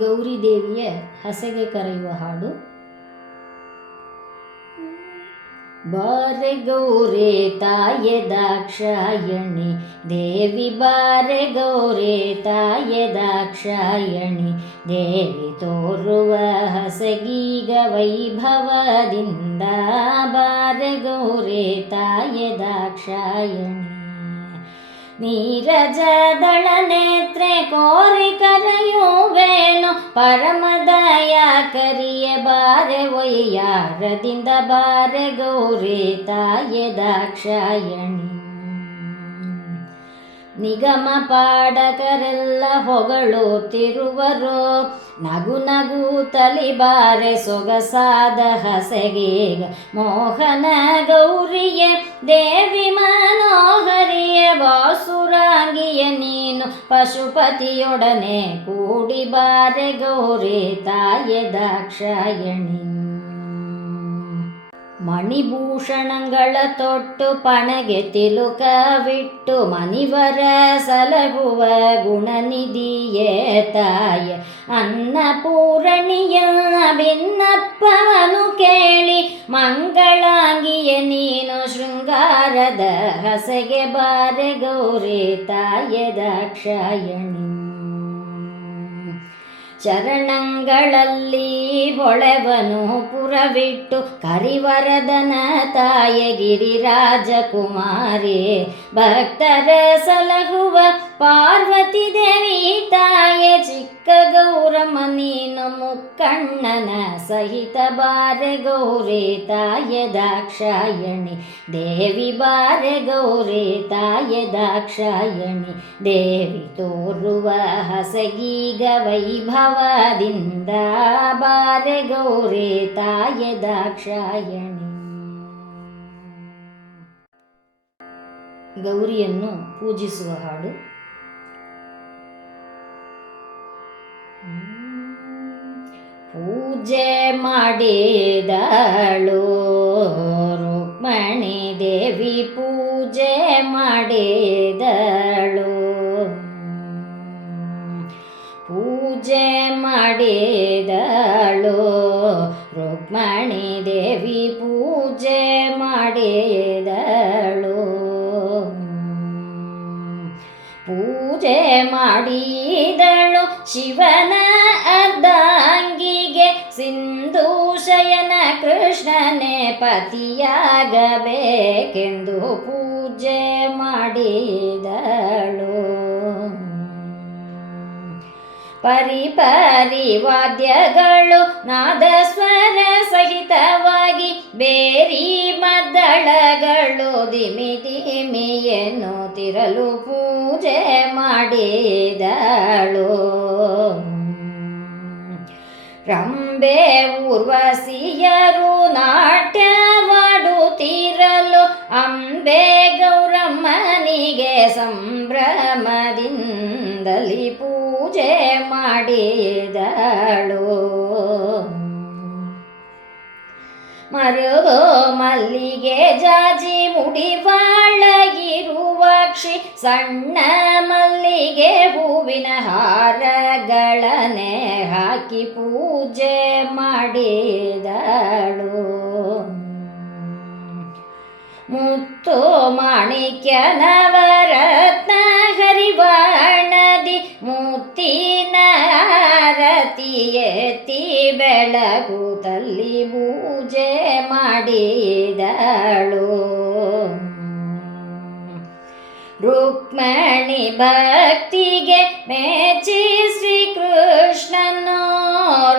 ಗೌರಿ ದೇವಿಯ ಹಸೆಗೆ ಕರೆಯುವ ಹಾಡು. ಬಾರೆ ಗೌರೆ ತಾಯೆ ದಾಕ್ಷಾಯಣಿ ದೇವಿ, ಬಾರೆ ಗೌರೆ ತಾಯೆ ದಾಕ್ಷಾಯಣಿ ದೇವಿ, ತೋರುವ ಹಸಗೀಗ ವೈಭವದಿಂದ, ಬಾರೆ ಗೌರೆ ತಾಯೆ ದಾಕ್ಷಾಯಣಿ. ನೀರಜದಳ ನೇತ್ರೆ ಕೋರಿ ಕರೆಯುವೇನು, ಪರಮದಯ ಕರಿಯ ಬಾರೆ ಒಯ್ಯಾರದಿಂದ, ಬಾರೆ ಗೌರಿ ತಾಯೆ ದಾಕ್ಷಾಯಣಿ. ನಿಗಮ ಪಾಡಕರೆಲ್ಲ ಹೊಗಳುತ್ತಿರುವರು, ನಗು ನಗು ತಲಿಬಾರೆ ಸೊಗಸಾದ ಹಸೆಗೀಗ, ಮೋಹನ ಗೌರಿಯ ದೇವಿ ಮನೋಹರಿಯ ಬಾಸುರಾಂಗಿಯ ನೀನು, ಪಶುಪತಿಯೊಡನೆ ಕೂಡಿ ಬಾರೆ ಗೌರಿ ತಾಯೆ ದಾಕ್ಷಾಯಣಿ. ಮಣಿಭೂಷಣಗಳ ತೊಟ್ಟು ಪಣಗೆ ತಿಲುಕವಿಟ್ಟು, ಮನಿವರ ಸಲಹುವ ಗುಣನಿಧಿಯೇ ತಾಯೆ ಅನ್ನಪೂರಣಿಯನ್ನ ಭಿನ್ನಪ್ಪವನು ಕೇಳಿ, ಮಂಗಳಾಂಗಿಯ ನೀನು ಶೃಂಗಾರದ ಹಸೆಗೆ ಬಾರೆ ಗೌರಿ ತಾಯೆ ದಾಕ್ಷಾಯಣಿ. ಚರಣಗಳಲ್ಲಿ ಹೊಳೆವನು ಪುರವಿಟ್ಟು, ಕರಿವರದನ ತಾಯೆ ಗಿರಿರಾಜಕುಮಾರಿ, ಭಕ್ತರ ಸಲಹುವ ಪಾರ್ವತಿ ದೇವಿ ತಾಯೆ ಚಿಕ್ಕ ಗೌರಮ್ಮ ನೀನು, ಮುಕ್ಕಣ್ಣನ ಸಹಿತ ಬಾರೆ ಗೌರಿ ತಾಯೆ ದಾಕ್ಷಾಯಣಿ ದೇವಿ, ಬಾರೆ ಗೌರಿ ತಾಯೆ ದಾಕ್ಷಾಯಣಿ ದೇವಿ, ತೋರುವ ಹಸಗೀಗ ವೈಭವದಿಂದ, ಬಾರೆ ಗೌರಿ ತಾಯೆ ದಾಕ್ಷಾಯಣಿ. ಗೌರಿಯನ್ನು ಪೂಜಿಸುವ ಹಾಡು. ಪೂಜೆ ಮಾಡಿದಳು ರುಕ್ಮಣಿ ದೇವಿ, ಪೂಜೆ ಮಾಡಿದಳು, ಪೂಜೆ ಮಾಡಿದಳು ರುಕ್ಮಣಿ ದೇವಿ, ಪೂಜೆ ಮಾಡಿದಳು. ಪೂಜೆ ಮಾಡಿದಳು ಶಿವನ ಅರ್ಧಾಂಗಿಗೆ, ಸಿಂಧು ಶಯನ ಕೃಷ್ಣನೇ ಪತಿಯಾಗಬೇಕೆಂದು ಪೂಜೆ ಮಾಡಿದಳು. ಪರಿಪರಿ ವಾದ್ಯಗಳು ನಾದಸ್ವರ ಸಹಿತವಾಗಿ, ಬೇರಿ ಮದ್ದಳಗಳು ದಿಮಿ ದಿಮಿಯನ್ನು ತಿರಲು ಪೂಜೆ ಮಾಡಿದಳು. ರಂಬೆ ಊರ್ವಶಿಯರು ನಾಟ್ಯವಾಡುತ್ತಿರಲು, ಅಂಬೆ ಗೌರಮ್ಮನಿಗೆ ಸಂಭ್ರಮದಿಂದಲಿ ಪೂಜೆ ಮಾಡಿದಳು. ಮರುಗೋ ಮಲ್ಲಿಗೆ ಜಾಜಿ ಮುಡಿವಾಳಗಿರುವಾಕ್ಷಿ, ಸಣ್ಣ ಮಲ್ಲಿಗೆ ಹೂವಿನ ಹಾರಗಳನ್ನೇ ಹಾಕಿ ಪೂಜೆ ಮಾಡಿದಳು. ಮುತ್ತು ಮಾಣಿಕ್ಯ ನವರತ್ನ ಹರಿವರ್ಣದಿ, ಮುತ್ತಿನ ಆರತಿ ಎತ್ತಿ ಬೆಳಗುತ್ತಲ್ಲಿ ಪೂಜೆ ಮಾಡಿದಳು. ರುಕ್ಮಣಿ ಭಕ್ತಿಗೆ ಮೆಚ್ಚಿ ಶ್ರೀಕೃಷ್ಣನು,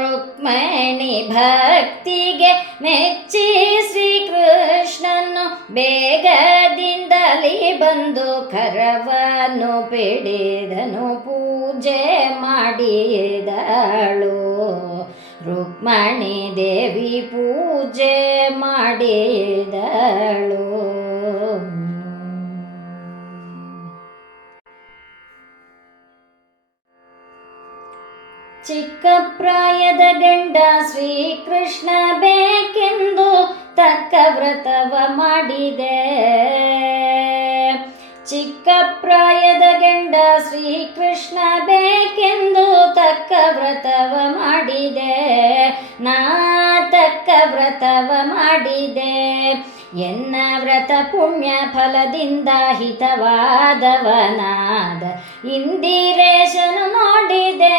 ರುಕ್ಮಣಿ ಭಕ್ತಿಗೆ ಮೆಚ್ಚಿ ಶ್ರೀಕೃಷ್ಣನು, ಬೇಗದಿಂದಲೇ ಬಂದು ಕರವನ್ನು ಪಿಡಿದನು ಪೂಜೆ ಮಾಡಿದಳು. ರುಕ್ಮಣಿ ದೇವಿ ಪೂಜೆ ಮಾಡಿದಳು. ಚಿಕ್ಕ ಪ್ರಾಯದ ಗಂಡ ಶ್ರೀಕೃಷ್ಣ ಬೇಕೆಂದು ತಕ್ಕ ವ್ರತವ ಮಾಡಿದೆ. ಚಿಕ್ಕ ಪ್ರಾಯದ ಗಂಡ ಶ್ರೀಕೃಷ್ಣ ಬೇಕೆಂದು ತಕ್ಕ ವ್ರತ ವ್ರತವ ಮಾಡಿದೆ, ನಾ ತಕ್ಕ ವ್ರತವ ಮಾಡಿದೆ. ಎನ್ನ ವ್ರತ ಪುಣ್ಯ ಫಲದಿಂದ ಹಿತವಾದವನಾದ ಇಂದಿರೇಶನು ನೋಡಿದೆ.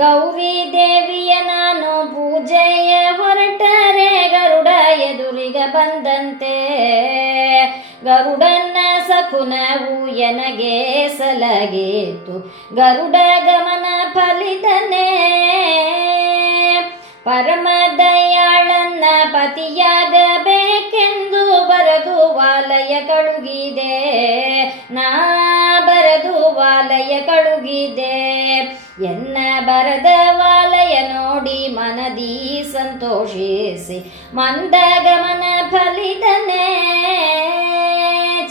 ಗೌರಿ ದೇವಿಯ ನಾನು ಪೂಜೆಯ ಹೊರಟರೆ ಗರುಡ ಎದುರಿಗ ಬಂದಂತೆ. ಗರುಡನ್ನ ಸಕುನವು ಎನಗೆ ಸಲಗೇತು, ಗರುಡ ಗಮನ ಫಲಿದನೆ. ಪರಮ ದಯಾಳನ್ನ ಪತಿಯಾಗಬೇಕೆಂದು ಬರದು ವಾಲಯ ಕಳುಗಿದೆ, ನಾ ಬರದು ವಾಲಯ ಕಳುಗಿದೆ. ಎನ್ನ ಬರದ ವಾಲಯ ನೋಡಿ ಮನದಿ ಸಂತೋಷಿಸಿ ಮಂದಗಮನ ಫಲಿದನೆ.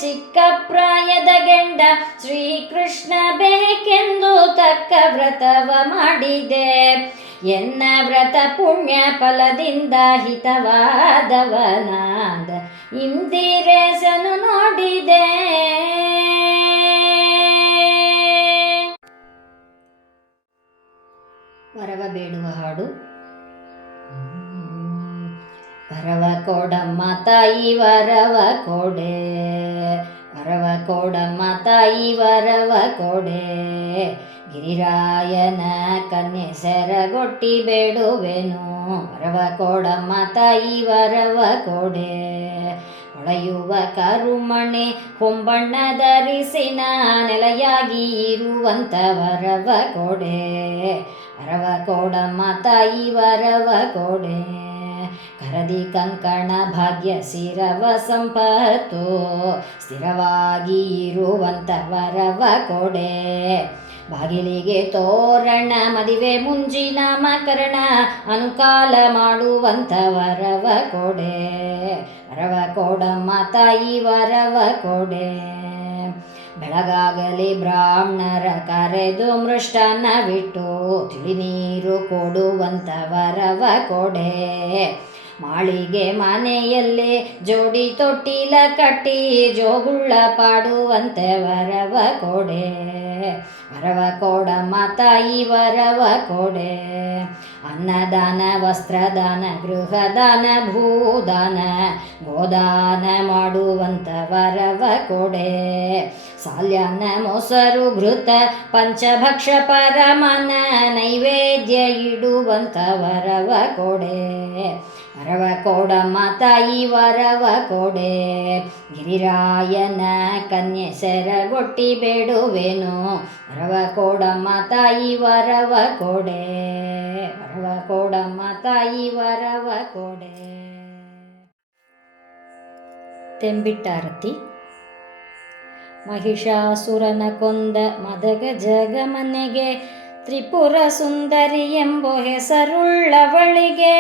ಚಿಕ್ಕ ಪ್ರಾಯದ ಗಂಡ ಶ್ರೀಕೃಷ್ಣ ಬೇಕೆಂದು ತಕ್ಕ ವ್ರತವ ಮಾಡಿದೆ. ಎನ್ನ ವ್ರತ ಪುಣ್ಯ ಫಲದಿಂದ ಹಿತವಾದವನಾದ ಇಂದಿರೇಶನು ನೋಡಿದೆ. ವರವ ಬೇಡುವ ಹಾಡು. ವರವ ಕೊಡಮ್ಮ ತಾಯಿ ವರವ ಕೊಡೆ, ವರವ ಕೊಡಮ್ಮ ತಾಯಿ ವರವ ಕೊಡೆ. ಗಿರಿರಾಯನ ಕನ್ಯೆ ಸೆರಗೊಟ್ಟಿ ಬೇಡುವೆನು, ವರವ ಕೊಡಮ್ಮ ತಾಯಿ ವರವ ಕೊಡೆ. ಹೊಳೆಯುವ ಕರುಮಣೆ ಹೊಂಬಣ್ಣ ಧರಿಸಿನ ನೆಲೆಯಾಗಿ ಇರುವಂತ ವರವ ಕೊಡೆ, ವರವ ಕೊಡಮ್ಮ ತಾಯಿ ವರವ ಕೊಡೆ. ಕರದಿ ಕಂಕಣ ಭಾಗ್ಯ ಶಿರವ ಸಂಪತ್ತು ಸ್ಥಿರವಾಗಿ ಇರುವಂತ ವರವ ಕೊಡೆ. ಬಾಗಿಲಿಗೆ ತೋರಣ ಮದುವೆ ಮುಂಜಿ ನಾಮಕರಣ ಅನುಕಾಲ ಮಾಡುವಂತ ವರವ ಕೊಡೆ, ವರವ ಕೊಡಮ್ಮ ತಾಯಿ ವರವ ಕೊಡೆ. ಬೆಳಗಾಗಲಿ ಬ್ರಾಹ್ಮಣರ ಕರೆದು ಮೃಷ್ಟಾನ್ನವಿಟ್ಟು ತಿಳಿ ನೀರು ಕೊಡುವಂತ ವರವ ಕೊಡೆ. ಮಾಳಿಗೆ ಮನೆಯಲ್ಲೇ ಜೋಡಿ ತೊಟ್ಟಿಲ ಕಟ್ಟಿ ಜೋಗುಳ್ಳ ಪಾಡುವಂತೆ ವರವ ಕೊಡೆ, ವರವ ಕೊಡಮ್ಮ ತಾಯಿ ವರವ ಕೊಡೆ. ಅನ್ನದಾನ ವಸ್ತ್ರದಾನ ಗೃಹದಾನ ಭೂದಾನ ಗೋದಾನ ಮಾಡುವಂತ ವರವ ಕೊಡೆ. ಸಾಲ್ಯಾನ ಮೊಸರು ಘೃತ ಪಂಚಭಕ್ಷ ಪರಮನ ನೈವೇದ್ಯ ಇಡುವಂತ ವರವ ಕೊಡೆ, ವರವ ಕೊಡಮ್ಮ ತಾಯಿ ವರವ ಕೊಡೆ. ಗಿರಿರಾಯನ ಕನ್ಯೆ ಸೆರಗೊಟ್ಟಿ ಬೇಡುವೆನು, ವರವ ಕೊಡಮ್ಮ ತಾಯಿ ವರವ ಕೊಡೆ, ವರವ ಕೊಡಮ್ಮ ತಾಯಿ ವರವ ಕೊಡೆ. ತೆಂಬಿಟ್ಟಾರತಿ. ಮಹಿಷಾಸುರನ ಕೊಂದ ಮದಗ ಜಗಮನೆಗೆ ತ್ರಿಪುರ ಸುಂದರಿ ಎಂಬ ಹೆಸರುಳ್ಳವಳಿಗೆ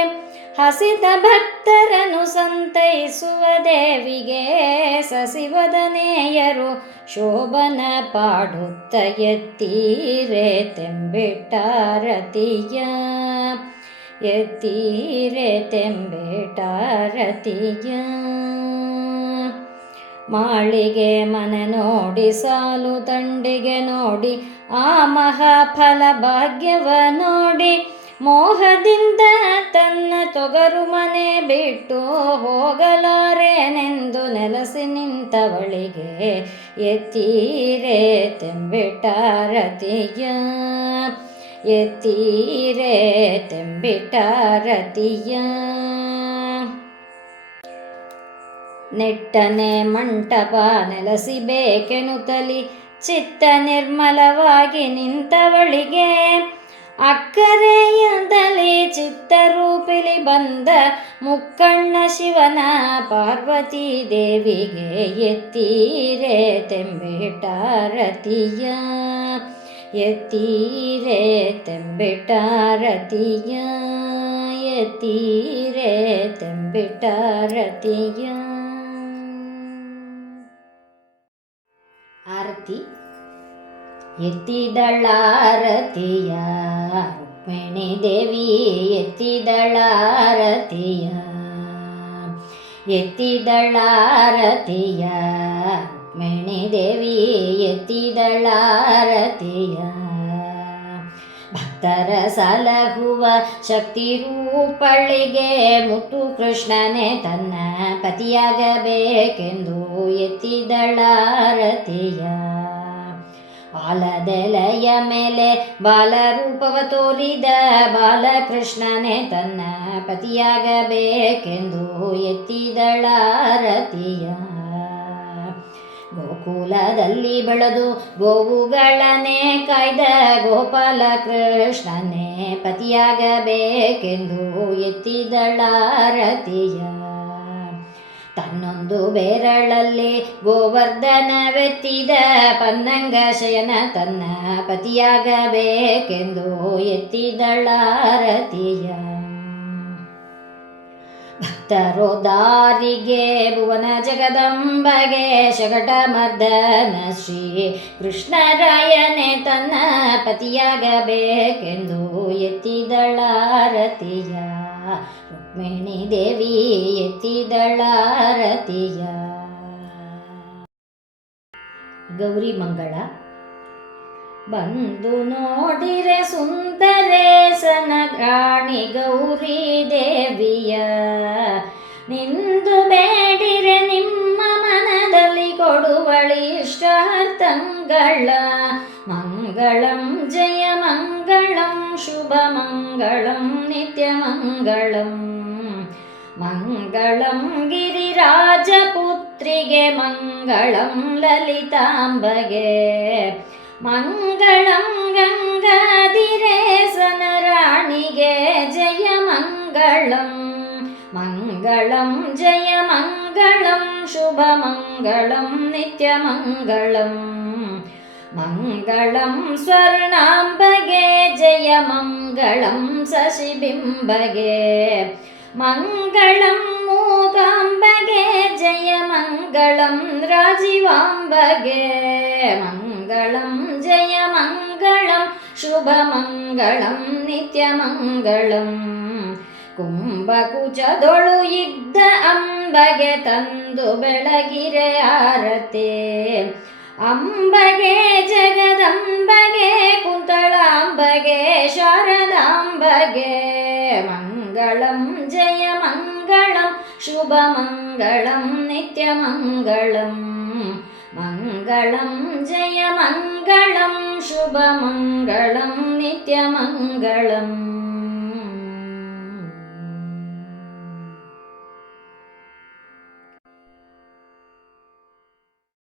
ಹಸಿದ ಭಕ್ತರನು ಸಂತೈಸುವ ದೇವಿಗೆ ಸಸಿವದನೆಯರು ಶೋಭನ ಪಾಡುತ್ತ ಎತ್ತೀರೆ ತೆಂಬಿಟ್ಟಾರತಿಯ, ಎತ್ತೀರೆ ತೆಂಬಿಟ್ಟಾರತಿಯ. ಮಾಳಿಗೆ ಮನೆ ನೋಡಿ ಸಾಲು ದಂಡಿಗೆ ನೋಡಿ ಆ ಮಹಾಫಲ ಭಾಗ್ಯವ ನೋಡಿ ಮೋಹದಿಂದ ತನ್ನ ತೊಗರು ಮನೆ ಬಿಟ್ಟು ಹೋಗಲಾರೆನೆಂದು ನೆಲೆಸಿ ನಿಂತವಳಿಗೆ ಎತ್ತೀರೆ ತೆಂಬಿಟ್ಟಾರತಿಯ, ಎತ್ತೀರೆ ತೆಂಬಿಟ್ಟಾರತಿಯ. ನೆಟ್ಟನೆ ಮಂಟಪ ನೆಲೆಸಿಬೇಕೆನುತ್ತಲಿ ಚಿತ್ತ ನಿರ್ಮಲವಾಗಿ ನಿಂತವಳಿಗೆ ಅಕ್ಕರೆಯದಲ್ಲಿ ಚಿತ್ತರೂಪಿಲಿ ಬಂದ ಮುಕ್ಕಣ್ಣ ಶಿವನ ಪಾರ್ವತೀ ದೇವಿಗೆ ಎತ್ತೀರೆ ತೆಂಬಿಟ್ಟಾರತಿಯ, ಎತ್ತೀರೆ ತೆಂಬಿಟ್ಟಾರತಿಯ, ಎತ್ತೀರೆ ತೆಂಬಿಟ್ಟಾರತಿಯ. ಆರತಿ. ಎತ್ತಿದಳಾರತಿಯ ರುಕ್ಮಿಣಿ ದೇವಿ, ಎತ್ತಿದಳಾರತಿಯ, ಎತ್ತಿದಳಾರತಿಯ ರುಕ್ಮಿಣಿ ದೇವಿ, ಎತ್ತಿದಳಾರತಿಯ. ಭಕ್ತರ ಸಲಹುವ ಶಕ್ತಿ ರೂಪಳಿಗೆ ಮುತ್ತು ಕೃಷ್ಣನೇ ತನ್ನ ಪತಿಯಾಗಬೇಕೆಂದು ಎತ್ತಿದಳಾರತಿಯ. ಆಲದೆಲೆಯ ಮೇಲೆ ಬಾಲರೂಪವ ತೋರಿದ ಬಾಲಕೃಷ್ಣನೇ ತನ್ನ ಪತಿಯಾಗಬೇಕೆಂದು ಎತ್ತಿದಳಾರತಿಯ. ಗೋಕುಲದಲ್ಲಿ ಬೆಳೆದು ಗೋವುಗಳನ್ನೇ ಕಾಯ್ದ ಗೋಪಾಲ ಕೃಷ್ಣನೇ ಪತಿಯಾಗಬೇಕೆಂದು ಎತ್ತಿದಳಾರತಿಯ. ತನ್ನೊಂದು ಬೆರಳಲ್ಲಿ ಗೋವರ್ಧನವೆತ್ತಿದ ಪನ್ನಂಗ ಶಯನ ತನ್ನ ಪತಿಯಾಗಬೇಕೆಂದು ಎತ್ತಿದಳಾರತಿಯ. ಭಕ್ತರೋದಾರಿಗೆ ಭುವನ ಜಗದಂಬಗೆ ಶಗಟ ಮರ್ದನ ಶ್ರೀ ಕೃಷ್ಣರಾಯನೇ ತನ್ನ ಪತಿಯಾಗಬೇಕೆಂದು ಎತ್ತಿದಳಾರತಿಯ. ರುಕ್ಮಿಣಿ ದೇವಿ ಎತ್ತಿದಳಾರತಿಯ. ಗೌರಿ ಮಂಗಳ. ಬಂದು ನೋಡಿರೆ ಸುಂದರೇಸನ ರಾಣಿ ಗೌರಿ ದೇವಿಯ. ನಿಂದು ಬೇಡಿರೆ ನಿಮ್ಮ ಮನದಲ್ಲಿ ಕೊಡುವಳಿ ಇಷ್ಟಾರ್ಥಂಗಳ. ಮಂಗಳಂ ಜಯ ಮಂಗಳಂ ಶುಭ ಮಂಗಳಂ ನಿತ್ಯ ಮಂಗಳಂ. ಮಂಗಳಂ ಗಿರಿರಾಜಪುತ್ರಿಗೆ ಮಂಗಳಂ ಲಲಿತಾಂಬಗೆ. ಮಂಗಳಂ ಗಂಗಾಧಿರೇಸನ ರಾಣಿಗೆ ಜಯ ಮಂಗಳಂ. ಮಂಗಳಂ ಜಯ ಮಂಗಳಂ ಶುಭ ಮಂಗಳಂ ನಿತ್ಯ ಮಂಗಳಂ. ಮಂಗಳಂ ಸ್ವರ್ಣಾಂಬಗೆ ಜಯ ಮಂಗಳಂ ಶಶಿಬಿಂಬಗೆ. ಮಂಗಳಂ ಮೂಕಾಂಬಗೆ ಜಯ ಮಂಗಳಂ ರಾಜೀವಾಂಬಗೆ. ಮಂಗಳಂ ಜಯ ಮಂಗಳಂ ಶುಭ ಮಂಗಳಂ ನಿತ್ಯ ಮಂಗಳಂ. ಕುಂಭಕುಚದೊಳು ಇದ್ದ ಅಂಬಗೆ ತಂದು ಬೆಳಗಿರೆ ಆರತೆ. ಅಂಬಗೆ ಜಗದಂಬಗೆ ಕುಂತಳಾಂಬಗೆ ಶಾರದಾಂಬಗೆ. ಮಂಗಳಂ ಜಯ ಮಂಗಳಂ ಶುಭ ಮಂಗಳಂ ನಿತ್ಯ ಮಂಗಳಂ. ಮಂಗಳಂ ಜಯ ಮಂಗಳಂ ಶುಭ ಮಂಗಳಂ ನಿತ್ಯ ಮಂಗಳಂ.